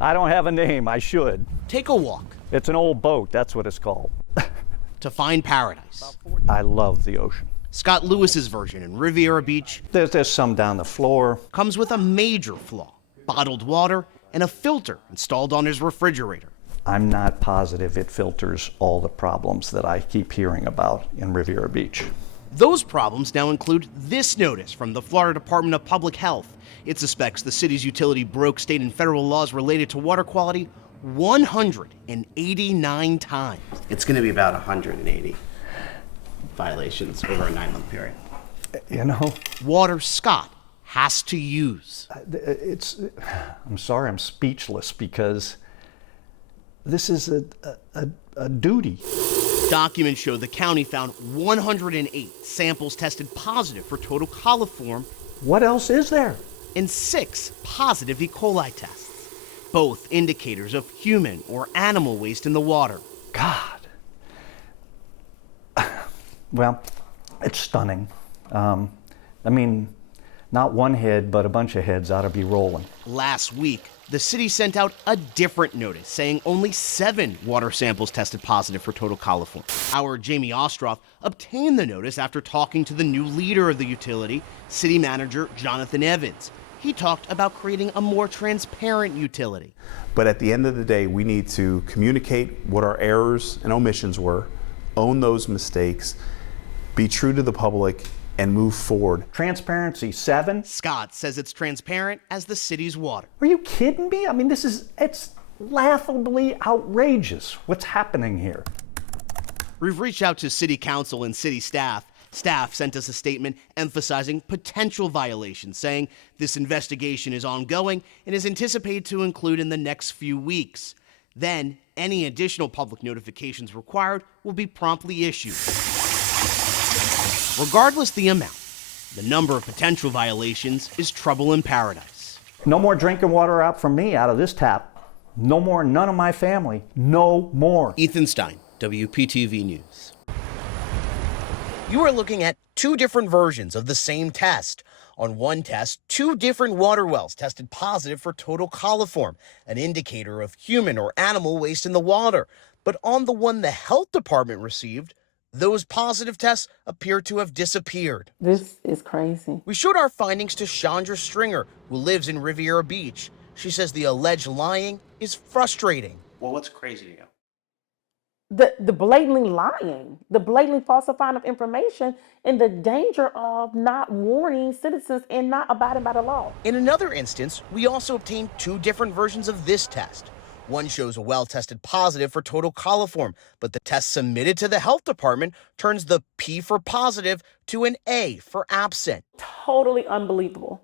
I don't have a name. I should. Take a walk. It's an old boat. That's what it's called. To find paradise. I love the ocean. Scott Lewis's version in Riviera Beach There's some down the floor. comes with a major flaw: bottled water and a filter installed on his refrigerator. I'm not positive it filters all the problems that I keep hearing about in Riviera Beach. Those problems now include this notice from the Florida Department of Public Health. It suspects the city's utility broke state and federal laws related to water quality 189 times. It's going to be about 180 violations over a 9-month period. You know, Water Scott has to use. I'm sorry, I'm speechless because this is a duty. Documents show the county found 108 samples tested positive for total coliform What else is there? and 6 positive E. coli tests, both indicators of human or animal waste in the water. God. Well, it's stunning. I mean, not one head, but a bunch of heads ought to be rolling. Last week, the city sent out a different notice saying only 7 water samples tested positive for total coliform. Our Jamie Ostroff obtained the notice after talking to the new leader of the utility, city manager Jonathan Evans. He talked about creating a more transparent utility. But at the end of the day, we need to communicate what our errors and omissions were, own those mistakes, be true to the public, and move forward. Transparency, 7? Scott says it's transparent as the city's water. Are you kidding me? I mean, it's laughably outrageous what's happening here. We've reached out to city council and city staff. Staff sent us a statement emphasizing potential violations, saying this investigation is ongoing and is anticipated to include in the next few weeks. Then, any additional public notifications required will be promptly issued. Regardless the amount, the number of potential violations is trouble in paradise. No more drinking water out from me out of this tap. No more, none of my family. No more. Ethan Stein, WPTV News. You are looking at 2 different versions of the same test. On one test, 2 different water wells tested positive for total coliform, an indicator of human or animal waste in the water. But on the one the health department received, those positive tests appear to have disappeared. This is crazy. We showed our findings to Chandra Stringer, who lives in Riviera Beach. She says the alleged lying is frustrating. Well, what's crazy to you? The blatantly lying, the blatantly falsifying of information, and the danger of not warning citizens and not abiding by the law. In another instance, we also obtained 2 different versions of this test. One shows a well tested positive for total coliform, but the test submitted to the health department turns the P for positive to an A for absent. Totally unbelievable.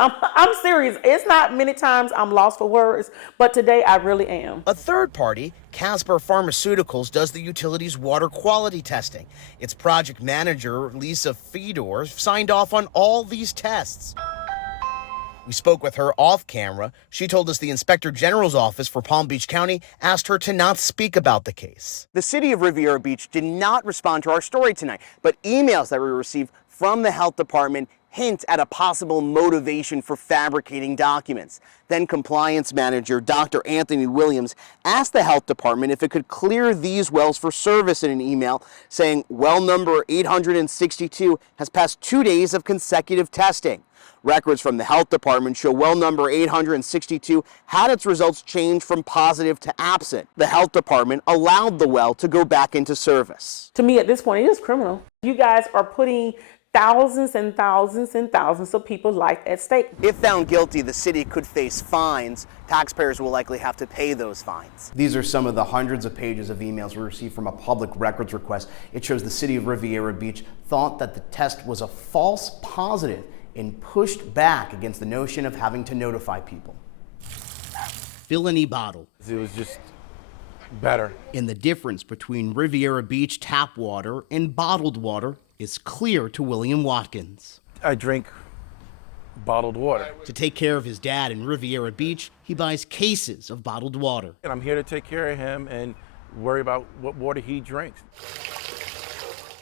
I'm serious. It's not many times I'm lost for words, but today I really am. A third party, Casper Pharmaceuticals, does the utility's water quality testing. Its project manager, Lisa Fedor, signed off on all these tests. We spoke with her off camera. She told us the Inspector General's office for Palm Beach County asked her to not speak about the case. The city of Riviera Beach did not respond to our story tonight, but emails that we received from the health department hint at a possible motivation for fabricating documents. Then compliance manager Dr. Anthony Williams asked the health department if it could clear these wells for service in an email, saying well number 862 has passed 2 days of consecutive testing. Records from the health department show well number 862 had its results changed from positive to absent. The health department allowed the well to go back into service. To me, at this point, it is criminal. You guys are putting thousands and thousands and thousands of people's life at stake. If found guilty, the city could face fines. Taxpayers will likely have to pay those fines. These are some of the hundreds of pages of emails we received from a public records request. It shows the city of Riviera Beach thought that the test was a false positive and pushed back against the notion of having to notify people. Fill any bottle. It was just better. And the difference between Riviera Beach tap water and bottled water is clear to William Watkins. I drink bottled water. To take care of his dad in Riviera Beach, he buys cases of bottled water. And I'm here to take care of him and worry about what water he drinks.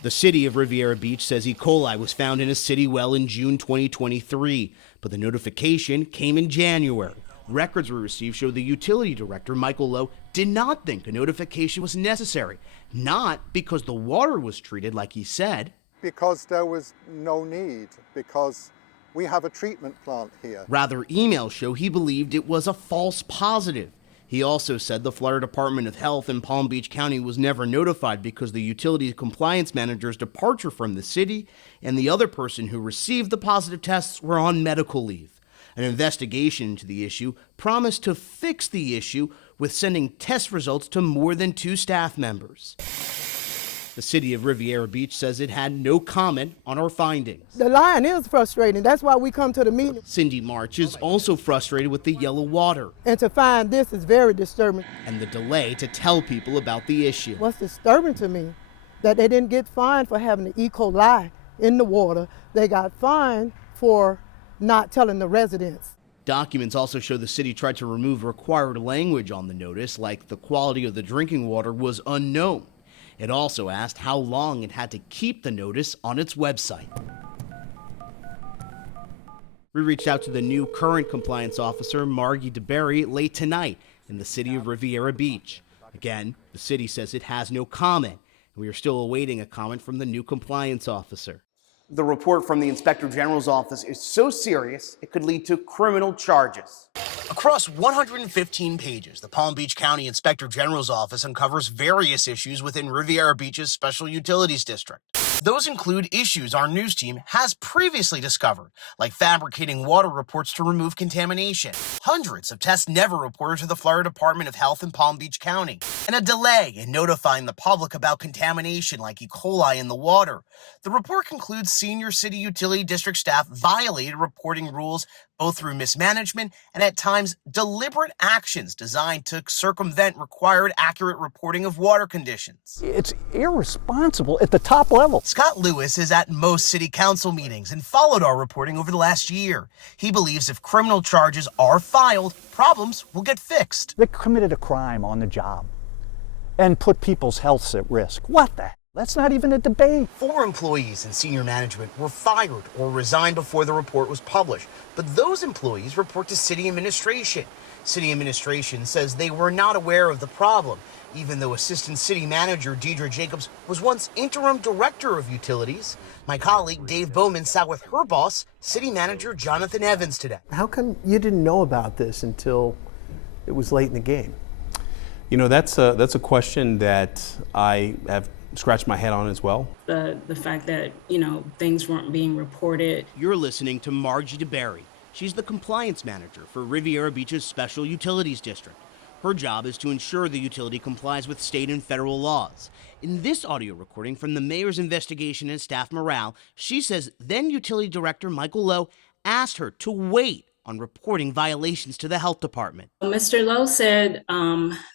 The city of Riviera Beach says E. coli was found in a city well in June 2023, but the notification came in January. Records we received show the utility director, Michael Lowe, did not think a notification was necessary, not because the water was treated like he said. Because there was no need, because we have a treatment plant here. Rather, emails show he believed it was a false positive. He also said the Florida Department of Health in Palm Beach County was never notified because the utility compliance manager's departure from the city and the other person who received the positive tests were on medical leave. An investigation into the issue promised to fix the issue with sending test results to more than 2 staff members. The city of Riviera Beach says it had no comment on our findings. The line is frustrating. That's why we come to the meeting. Cindy March is also frustrated with the yellow water And to find this is very disturbing. and the delay to tell people about the issue. What's disturbing to me, that they didn't get fined for having the E. coli in the water. They got fined for not telling the residents. Documents also show the city tried to remove required language on the notice, like the quality of the drinking water was unknown. It also asked how long it had to keep the notice on its website. We reached out to the new current compliance officer, Margie DeBerry, late tonight in the city of Riviera Beach. Again, the city says it has no comment, and we are still awaiting a comment from the new compliance officer. The report from the Inspector General's office is so serious, it could lead to criminal charges. Across 115 pages, the Palm Beach County Inspector General's office uncovers various issues within Riviera Beach's Special Utilities District. Those include issues our news team has previously discovered, like fabricating water reports to remove contamination, hundreds of tests never reported to the Florida Department of Health in Palm Beach County, and a delay in notifying the public about contamination like E. coli in the water. The report concludes senior city utility district staff violated reporting rules both through mismanagement and at times deliberate actions designed to circumvent required accurate reporting of water conditions. It's irresponsible at the top level. Scott Lewis is at most city council meetings and followed our reporting over the last year. He believes if criminal charges are filed, problems will get fixed. They committed a crime on the job and put people's health at risk. What the? That's not even a debate. 4 employees in senior management were fired or resigned before the report was published, but those employees report to city administration. City administration says they were not aware of the problem, even though Assistant City Manager Deidre Jacobs was once interim director of utilities. My colleague Dave Bowman sat with her boss, City Manager Jonathan Evans, today. How come you didn't know about this until it was late in the game? You know, that's a question that I have scratched my head on as well. The fact that, things weren't being reported. You're listening to Margie DeBerry. She's the compliance manager for Riviera Beach's Special Utilities District. Her job is to ensure the utility complies with state and federal laws. In this audio recording from the mayor's investigation and staff morale, she says then utility director Michael Lowe asked her to wait on reporting violations to the health department. Mr. Lowe said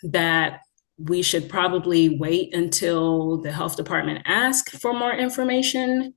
that we should probably wait until the health department asks for more information.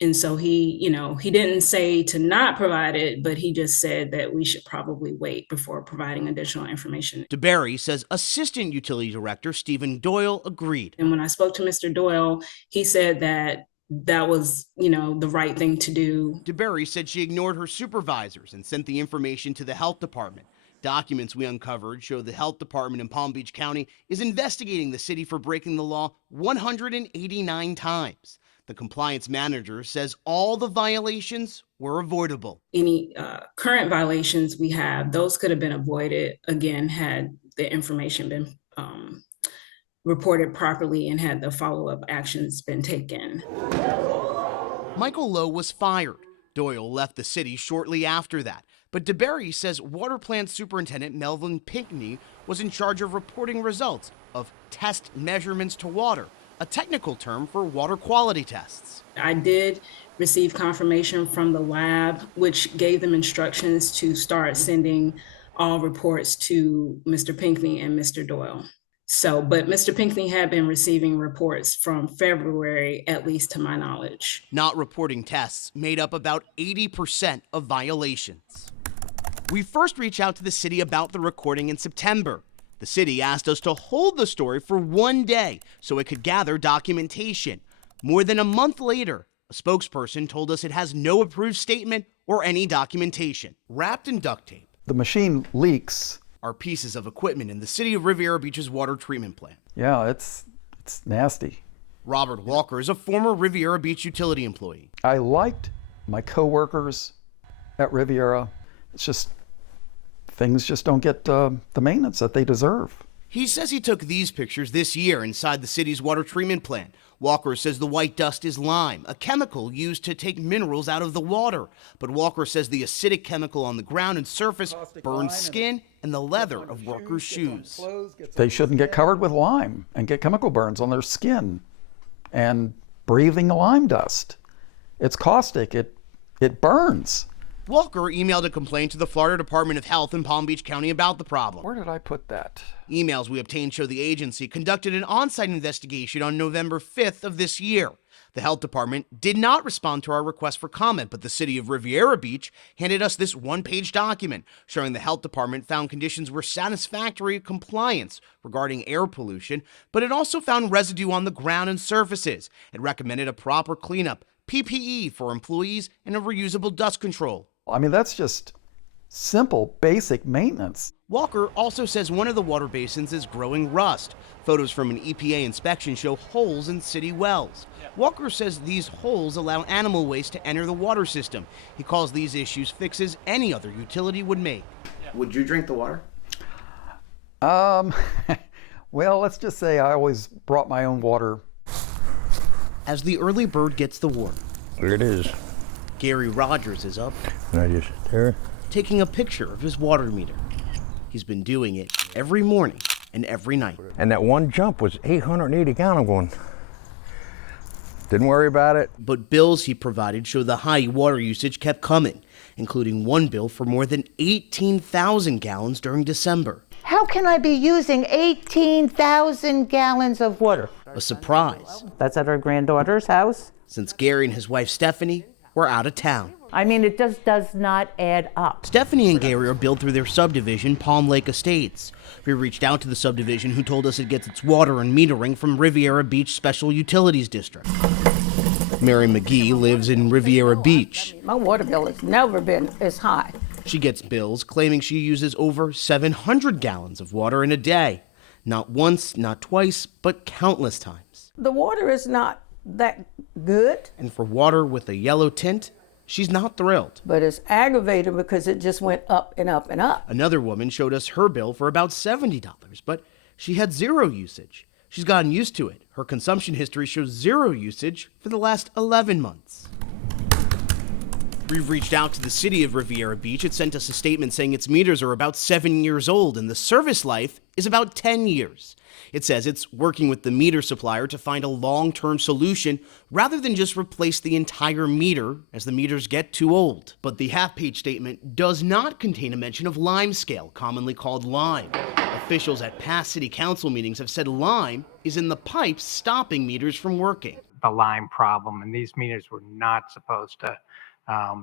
And so he didn't say to not provide it, but he just said that we should probably wait before providing additional information. DeBerry says Assistant Utility Director Stephen Doyle agreed. And when I spoke to Mr. Doyle, he said that was, the right thing to do. DeBerry said she ignored her supervisors and sent the information to the health department. Documents we uncovered show the health department in Palm Beach County is investigating the city for breaking the law 189 times. The compliance manager says all the violations were avoidable. Any current violations we have, those could have been avoided, again, had the information been reported properly and had the follow-up actions been taken. Michael Lowe was fired. Doyle left the city shortly after that. But DeBerry says Water Plant Superintendent Melvin Pinckney was in charge of reporting results of test measurements to water, a technical term for water quality tests. I did receive confirmation from the lab, which gave them instructions to start sending all reports to Mr. Pinckney and Mr. Doyle. But Mr. Pinckney had been receiving reports from February, at least to my knowledge. Not reporting tests made up about 80% of violations. We first reached out to the city about the recording in September. The city asked us to hold the story for 1 day so it could gather documentation. More than a month later, a A spokesperson told us it has no approved statement or any documentation. Wrapped in duct tape The machine leaks. are pieces of equipment in the city of Riviera Beach's water treatment plant. Yeah, it's nasty. Robert Walker is a former Riviera Beach utility employee. I liked my coworkers at Riviera. It's just things just don't get the maintenance that they deserve. He says he took these pictures this year inside the city's water treatment plant. Walker says the white dust is lime, a chemical used to take minerals out of the water. But Walker says the acidic chemical on the ground and surface burns skin and the leather of workers' shoes. They shouldn't get covered with lime and get chemical burns on their skin and breathing lime dust. It's caustic. It burns. Walker emailed a complaint to the Florida Department of Health in Palm Beach County about the problem. Where did I put that? Emails we obtained show the agency conducted an on-site investigation on November 5th of this year. The health department did not respond to our request for comment, but the city of Riviera Beach handed us this one-page document showing the health department found conditions were satisfactory compliance regarding air pollution, but it also found residue on the ground and surfaces. It recommended a proper cleanup, PPE for employees, and a reusable dust control. I mean, that's just simple, basic maintenance. Walker also says one of the water basins is growing rust. Photos from an EPA inspection show holes in city wells. Walker says these holes allow animal waste to enter the water system. He calls these issues fixes any other utility would make. Would you drink the water? Well, let's just say I always brought my own water. As the early bird gets the worm, There it is. Gary Rogers is up, I just there. taking a picture of his water meter. He's been doing it every morning and every night. And that one jump was 880 gallon going. Didn't worry about it. But bills he provided show the high water usage kept coming, including one bill for more than 18,000 gallons during December. How can I be using 18,000 gallons of water? A surprise, That's at our granddaughter's house. since Gary and his wife Stephanie were out of town. I mean, it just does not add up. Stephanie and Gary are billed through their subdivision, Palm Lake Estates. We reached out to the subdivision, who told us it gets its water and metering from Riviera Beach Special Utilities District. Mary McGee lives in Riviera Beach. My water bill has never been as high. She gets bills claiming she uses over 700 gallons of water in a day. Not once, not twice, but countless times. The water is not that good, And for water with a yellow tint, she's not thrilled. but it's aggravating because it just went up and up and up. Another woman showed us her bill for about $70, but she had zero usage. She's gotten used to it. Her consumption history shows zero usage for the last 11 months. We've reached out to the city of Riviera Beach. It sent us a statement saying its meters are about 7 years old and the service life is about 10 years. It says it's working with the meter supplier to find a long-term solution rather than just replace the entire meter as the meters get too old. But the half-page statement does not contain a mention of limescale, commonly called lime. Officials at past city council meetings have said lime is in the pipes stopping meters from working. The lime problem, and these meters were not supposed to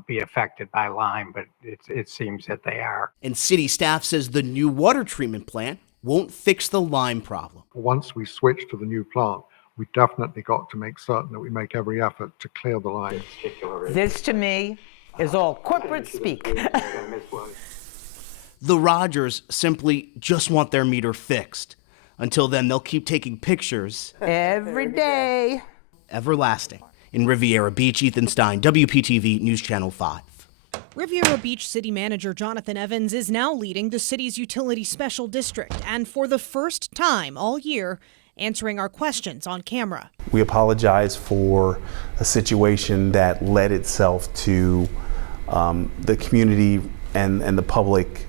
be affected by lime, but it seems that they are. And city staff says the new water treatment plant won't fix the lime problem. Once we switch to the new plant, we definitely got to make certain that we make every effort to clear the line. This, to me, is all corporate speak. The Rogers simply just want their meter fixed. Until then, they'll keep taking pictures. Every day. Everlasting. In Riviera Beach, Ethan Stein, WPTV News Channel 5. Riviera Beach City Manager Jonathan Evans is now leading the city's utility special district, and for the first time all year, answering our questions on camera. We apologize for a situation that led itself to the community and the public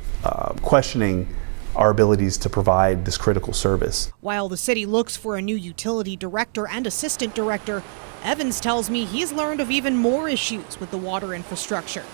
questioning our abilities to provide this critical service. While the city looks for a new utility director and assistant director, Evans tells me he's learned of even more issues with the water infrastructure.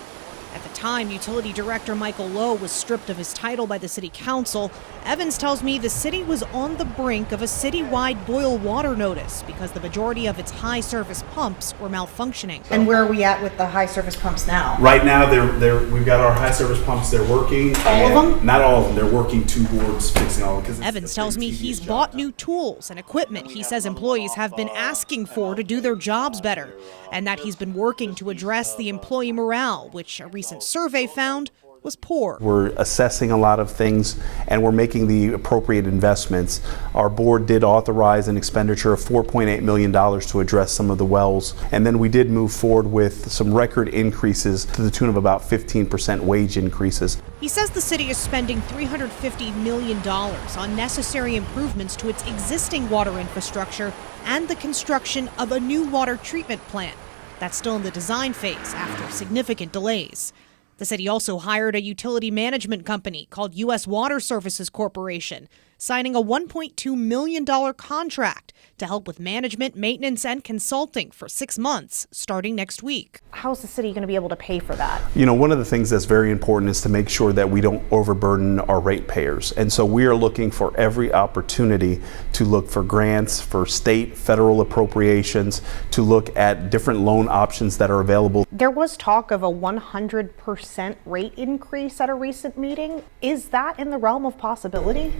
At the time, Utility Director Michael Lowe was stripped of his title by the City Council. Evans tells me the city was on the brink of a citywide boil water notice because the majority of its high service pumps were malfunctioning. And where are we at with the high service pumps now? Right now, we've got our high service pumps. They're working. All of them? Not all of them. They're working towards fixing all of them. Evans tells me he's bought new tools and equipment he says employees have been asking for to do their jobs better, and that he's been working to address the employee morale, which a recent survey found was poor. We're assessing a lot of things and we're making the appropriate investments. Our board did authorize an expenditure of $4.8 million to address some of the wells. And then we did move forward with some record increases to the tune of about 15% wage increases. He says the city is spending $350 million on necessary improvements to its existing water infrastructure and the construction of a new water treatment plant. That's still in the design phase after significant delays. The city also hired a utility management company called U.S. Water Services Corporation, signing a $1.2 million contract to help with management, maintenance, and consulting for 6 months, starting next week. How's the city going to be able to pay for that? You know, one of the things that's very important is to make sure that we don't overburden our ratepayers. And so we are looking for every opportunity to look for grants, for state, federal appropriations, to look at different loan options that are available. There was talk of a 100% rate increase at a recent meeting. Is that in the realm of possibility?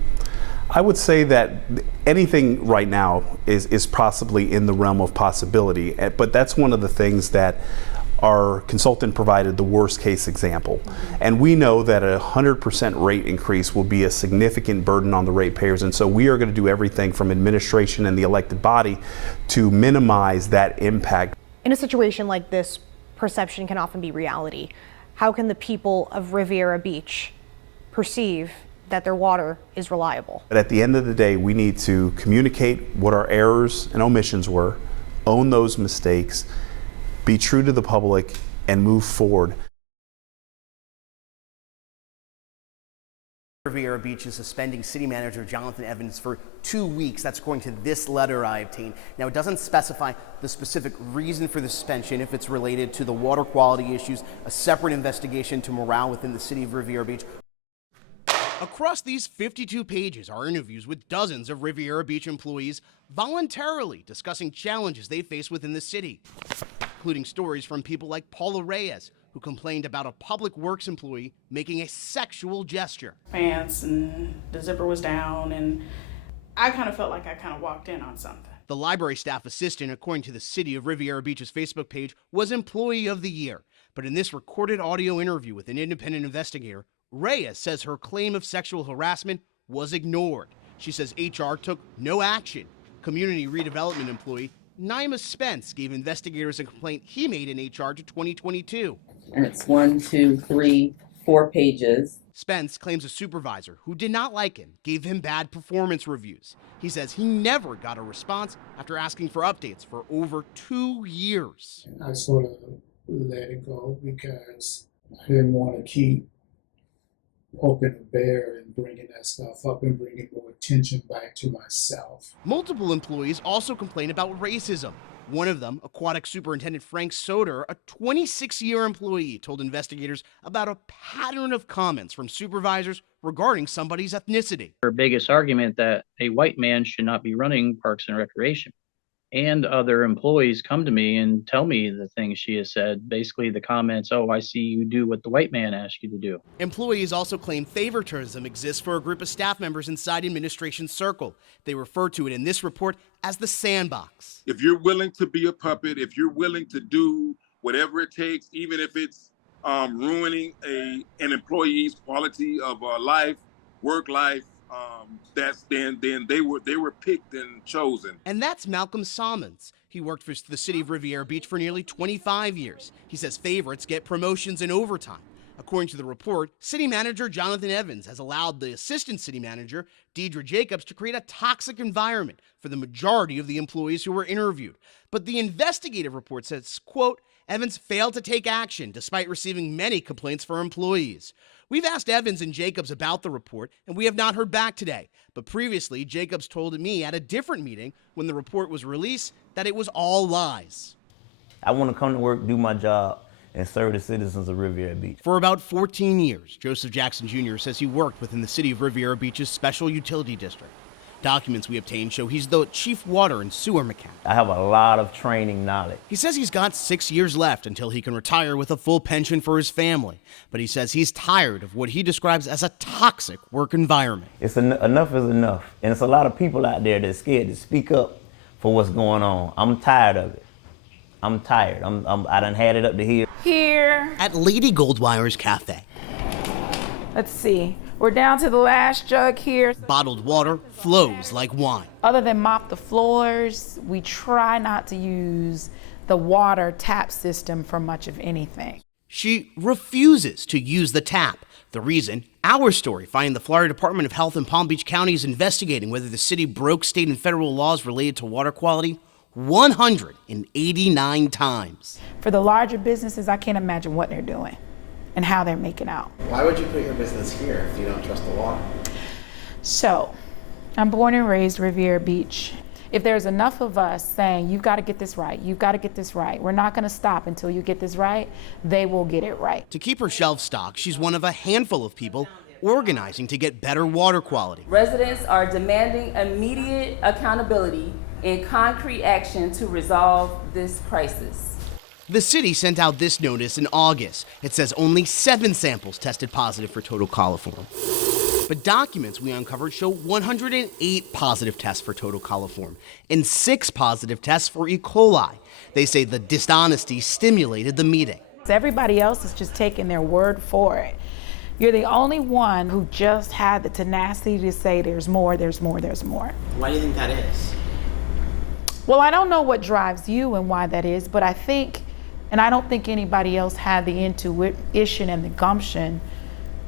I would say that anything right now is possibly in the realm of possibility, but that's one of the things that our consultant provided the worst case example. And we know that a 100% rate increase will be a significant burden on the ratepayers, and so we are going to do everything from administration and the elected body to minimize that impact. In a situation like this, perception can often be reality. How can the people of Riviera Beach perceive that their water is reliable? But at the end of the day, we need to communicate what our errors and omissions were, own those mistakes, be true to the public, and move forward. Riviera Beach is suspending city manager Jonathan Evans for 2 weeks. That's according to this letter I obtained. Now, it doesn't specify the specific reason for the suspension, if it's related to the water quality issues, a separate investigation to morale within the city of Riviera Beach. Across these 52 pages are interviews with dozens of Riviera Beach employees voluntarily discussing challenges they face within the city, including stories from people like Paula Reyes, who complained about a public works employee making a sexual gesture. Pants and the zipper was down, and I kind of felt like I kind of walked in on something. The library staff assistant, according to the city of Riviera Beach's Facebook page, was Employee of the Year. But in this recorded audio interview with an independent investigator, Reyes says her claim of sexual harassment was ignored. She says HR took no action. Community redevelopment employee Naima Spence gave investigators a complaint he made in HR to 2022. And it's 1, 2, 3, 4 pages. Spence claims a supervisor who did not like him gave him bad performance reviews. He says he never got a response after asking for updates for over 2 years. I sort of let it go because I didn't want to keep poking the bear and bringing that stuff up and bringing more attention back to myself. Multiple employees also complain about racism. One of them, Aquatic Superintendent Frank Soder, a 26-year employee, told investigators about a pattern of comments from supervisors regarding somebody's ethnicity. Her biggest argument that a white man should not be running Parks and Recreation. And other employees come to me and tell me the things she has said. Basically, the comments, oh, I see you do what the white man asked you to do. Employees also claim favoritism exists for a group of staff members inside administration circle. They refer to it in this report as the sandbox. If you're willing to be a puppet, if you're willing to do whatever it takes, even if it's ruining an employee's quality of life, work life, then they were picked and chosen. And that's Malcolm Salmons. He worked for the city of Riviera Beach for nearly 25 years. He says favorites get promotions and overtime. According to the report, city manager Jonathan Evans has allowed the assistant city manager, Deidre Jacobs, to create a toxic environment for the majority of the employees who were interviewed. But the investigative report says, quote, Evans failed to take action despite receiving many complaints from employees. We've asked Evans and Jacobs about the report, and we have not heard back today. But previously, Jacobs told me at a different meeting when the report was released that it was all lies. I want to come to work, do my job, and serve the citizens of Riviera Beach. For about 14 years, Joseph Jackson Jr. says he worked within the city of Riviera Beach's special utility district. Documents we obtained show he's the chief water and sewer mechanic. I have a lot of training knowledge. He says he's got 6 years left until he can retire with a full pension for his family. But he says he's tired of what he describes as a toxic work environment. Enough is enough. And it's a lot of people out there that's scared to speak up for what's going on. I'm tired of it. I'm tired. I done had it up to here. Here. At Lady Goldwire's Cafe. Let's see. We're down to the last jug here. Bottled water flows like wine. Other than mop the floors, we try not to use the water tap system for much of anything. She refuses to use the tap. The reason? Our story, finding the Florida Department of Health in Palm Beach County is investigating whether the city broke state and federal laws related to water quality 189 times. For the larger businesses, I can't imagine what they're doing and how they're making out. Why would you put your business here if you don't trust the water? So, I'm born and raised Riviera Beach. If there's enough of us saying, you've got to get this right, you've got to get this right, we're not going to stop until you get this right, they will get it right. To keep her shelves stocked, she's one of a handful of people organizing to get better water quality. Residents are demanding immediate accountability and concrete action to resolve this crisis. The city sent out this notice in August. It says only 7 samples tested positive for total coliform. But documents we uncovered show 108 positive tests for total coliform and 6 positive tests for E. coli. They say the dishonesty stimulated the meeting. Everybody else is just taking their word for it. You're the only one who just had the tenacity to say there's more, there's more, there's more. Why do you think that is? Well, I don't know what drives you and why that is, but I think, and I don't think anybody else had the intuition and the gumption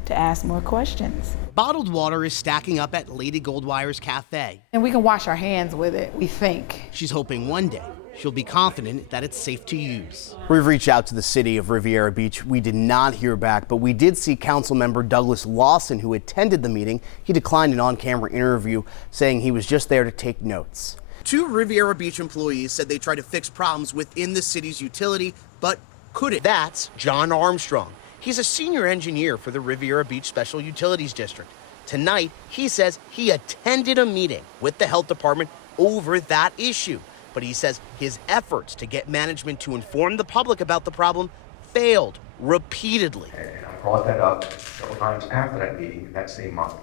to ask more questions. Bottled water is stacking up at Lady Goldwire's Cafe. And we can wash our hands with it, we think. She's hoping one day she'll be confident that it's safe to use. We've reached out to the city of Riviera Beach. We did not hear back, but we did see council member Douglas Lawson, who attended the meeting. He declined an on-camera interview, saying he was just there to take notes. 2 Riviera Beach employees said they tried to fix problems within the city's utility, but couldn't. That's John Armstrong. He's a senior engineer for the Riviera Beach Special Utilities District. Tonight, he says he attended a meeting with the health department over that issue. But he says his efforts to get management to inform the public about the problem failed repeatedly. And I brought that up several times after that meeting that same month.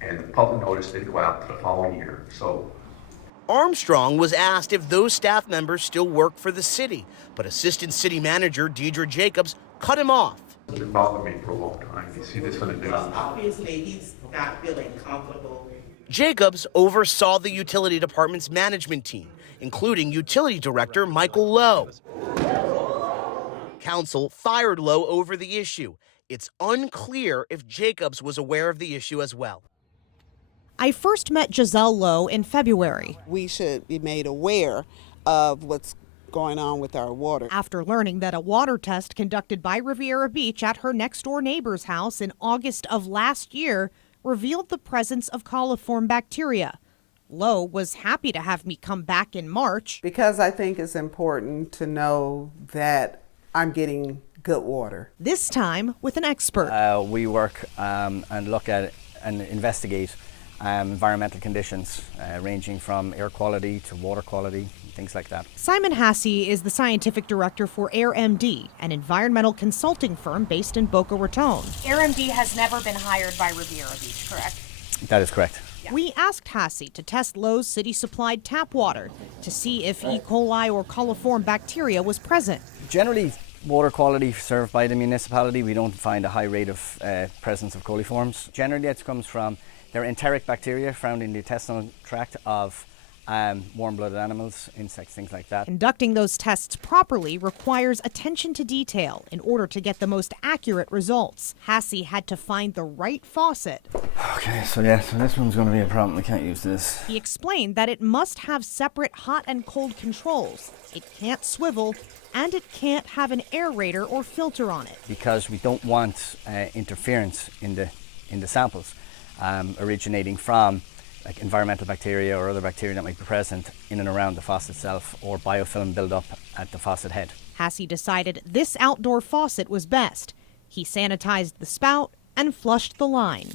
And the public notice didn't go out to the following year. So Armstrong was asked if those staff members still work for the city, but Assistant City Manager Deidre Jacobs cut him off. it's been bothering me for a long time. You see this on the news. Obviously, he's not feeling comfortable. Jacobs oversaw the utility department's management team, including Utility Director Michael Lowe. Council fired Lowe over the issue. It's unclear if Jacobs was aware of the issue as well. I first met Giselle Lowe in February. We should be made aware of what's going on with our water. After learning that a water test conducted by Riviera Beach at her next-door neighbor's house in August of last year revealed the presence of coliform bacteria. Lowe was happy to have me come back in March. Because I think it's important to know that I'm getting good water. This time with an expert. We work and look at and investigate environmental conditions ranging from air quality to water quality, things like that. Simon Hasse is the scientific director for AirMD, an environmental consulting firm based in Boca Raton. AirMD has never been hired by Riviera Beach, correct? That is correct. Yeah. We asked Hasse to test Lowe's city-supplied tap water to see if E. coli or coliform bacteria was present. Generally, water quality served by the municipality, we don't find a high rate of presence of coliforms. Generally, it comes from their enteric bacteria found in the intestinal tract of warm-blooded animals, insects, things like that. Conducting those tests properly requires attention to detail in order to get the most accurate results. Hasse had to find the right faucet. Okay, so this one's going to be a problem. We can't use this. He explained that it must have separate hot and cold controls. It can't swivel, and it can't have an aerator or filter on it. Because we don't want interference in the samples originating from like environmental bacteria or other bacteria that might be present in and around the faucet itself, or biofilm buildup at the faucet head. Hasse decided this outdoor faucet was best. He sanitized the spout and flushed the line.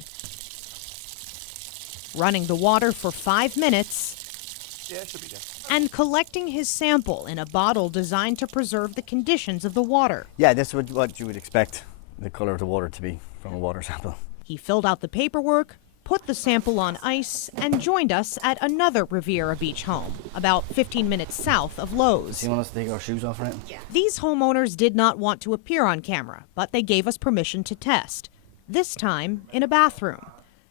Running the water for 5 minutes, Yeah, it should be there. And collecting his sample in a bottle designed to preserve the conditions of the water. Yeah, this is what you would expect the color of the water to be from a water sample. He filled out the paperwork, put the sample on ice, and joined us at another Riviera Beach home, about 15 minutes south of Lowe's. Do you want us to take our shoes off, right? Yeah. These homeowners did not want to appear on camera, but they gave us permission to test. This time in a bathroom.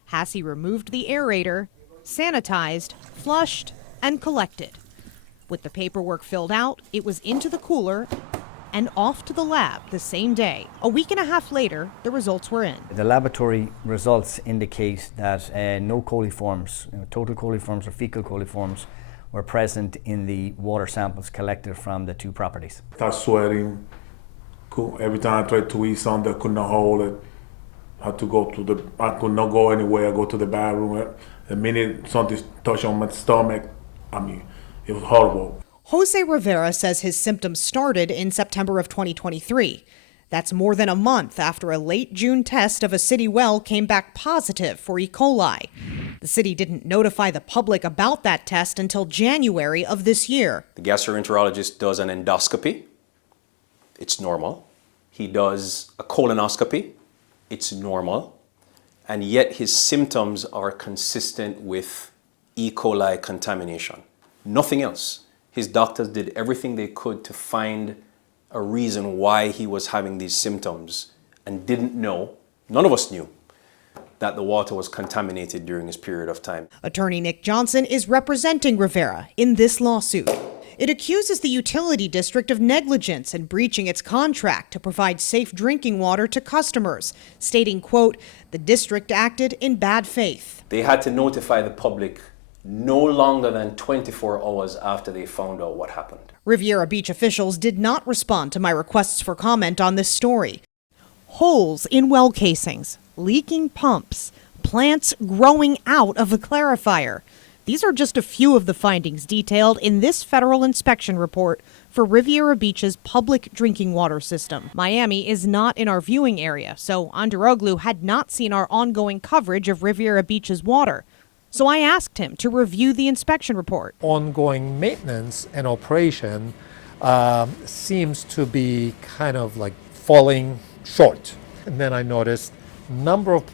Hasse removed the aerator, sanitized, flushed, and collected. With the paperwork filled out, it was into the cooler and off to the lab the same day. A week and a half later, the results were in. The laboratory results indicate that no coliforms, total coliforms or fecal coliforms, were present in the water samples collected from the 2 properties. I started sweating. Every time I tried to eat something, I could not hold it. I could not go anywhere. I go to the bathroom. The minute something touched on my stomach, it was horrible. Jose Rivera says his symptoms started in September of 2023. That's more than a month after a late June test of a city well came back positive for E. coli. The city didn't notify the public about that test until January of this year. The gastroenterologist does an endoscopy. It's normal. He does a colonoscopy. It's normal. And yet his symptoms are consistent with E. coli contamination. Nothing else. His doctors did everything they could to find a reason why he was having these symptoms and didn't know, none of us knew, that the water was contaminated during this period of time. Attorney Nick Johnson is representing Rivera in this lawsuit. It accuses the utility district of negligence and breaching its contract to provide safe drinking water to customers, stating, quote, the district acted in bad faith. They had to notify the public no longer than 24 hours after they found out what happened. Riviera Beach officials did not respond to my requests for comment on this story. Holes in well casings, leaking pumps, plants growing out of the clarifier. These are just a few of the findings detailed in this federal inspection report for Riviera Beach's public drinking water system. Miami is not in our viewing area, so Andaroglu had not seen our ongoing coverage of Riviera Beach's water. So I asked him to review the inspection report. Ongoing maintenance and operation seems to be kind of like falling short. And then I noticed a number of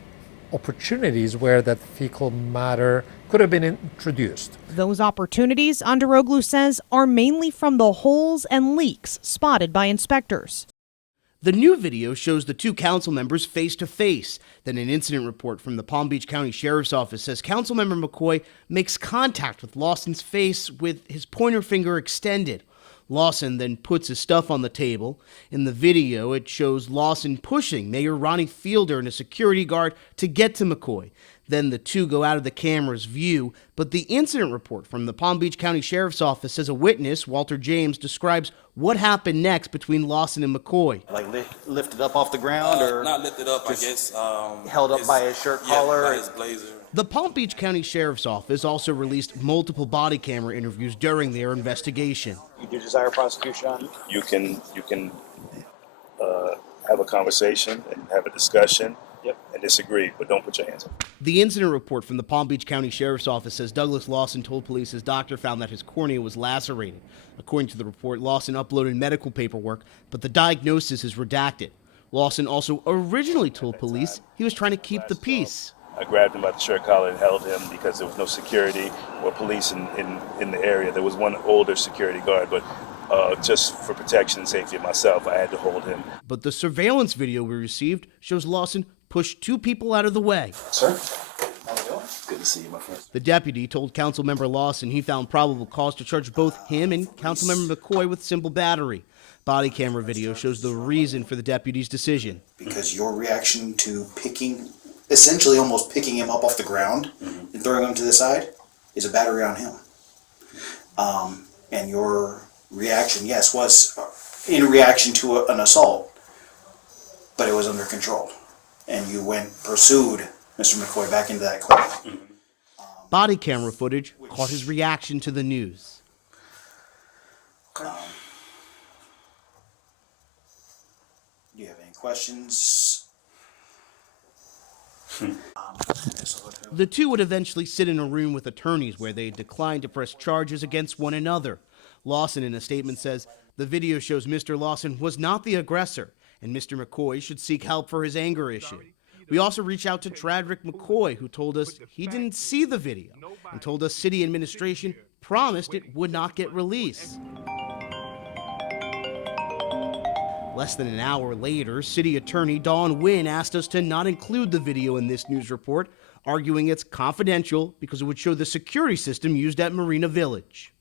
opportunities where that fecal matter could have been introduced. Those opportunities, Andaroglu says, are mainly from the holes and leaks spotted by inspectors. The new video shows the 2 council members face to face. Then an incident report from the Palm Beach County Sheriff's Office says Councilmember McCoy makes contact with Lawson's face with his pointer finger extended. Lawson then puts his stuff on the table. In the video, it shows Lawson pushing Mayor Ronnie Fielder and a security guard to get to McCoy. Then the 2 go out of the camera's view, but the incident report from the Palm Beach County Sheriff's Office says a witness, Walter James, describes what happened next between Lawson and McCoy. Like lifted up off the ground, or not lifted up, I guess. Held up by his shirt collar, by his blazer. The Palm Beach County Sheriff's Office also released multiple body camera interviews during their investigation. You do desire prosecution? You can have a conversation and have a discussion. Yep. And disagree, but don't put your hands up. The incident report from the Palm Beach County Sheriff's Office says Douglas Lawson told police his doctor found that his cornea was lacerated. According to the report, Lawson uploaded medical paperwork, but the diagnosis is redacted. Lawson also originally told police he was trying to keep the peace. I grabbed him by the shirt collar and held him because there was no security or police in the area. There was one older security guard, but just for protection and safety of myself, I had to hold him. But the surveillance video we received shows Lawson push 2 people out of the way. Sir, how you doing? Good to see you, my friend. The deputy told Councilmember Lawson he found probable cause to charge both him and Councilmember McCoy with simple battery. Body camera video shows the reason for the deputy's decision. Because your reaction to essentially almost picking him up off the ground and throwing him to the side is a battery on him. And your reaction, yes, was in reaction to an assault, but it was under control. And you pursued Mr. McCoy back into that corner. Body camera footage caught his reaction to the news. Do you have any questions? The two would eventually sit in a room with attorneys where they declined to press charges against one another. Lawson, in a statement, says the video shows Mr. Lawson was not the aggressor and Mr. McCoy should seek help for his anger issue. We also reached out to Tradrick McCoy, who told us he didn't see the video and told us city administration promised it would not get released. Less than an hour later, City Attorney Dawn Wynn asked us to not include the video in this news report, arguing it's confidential because it would show the security system used at Marina Village.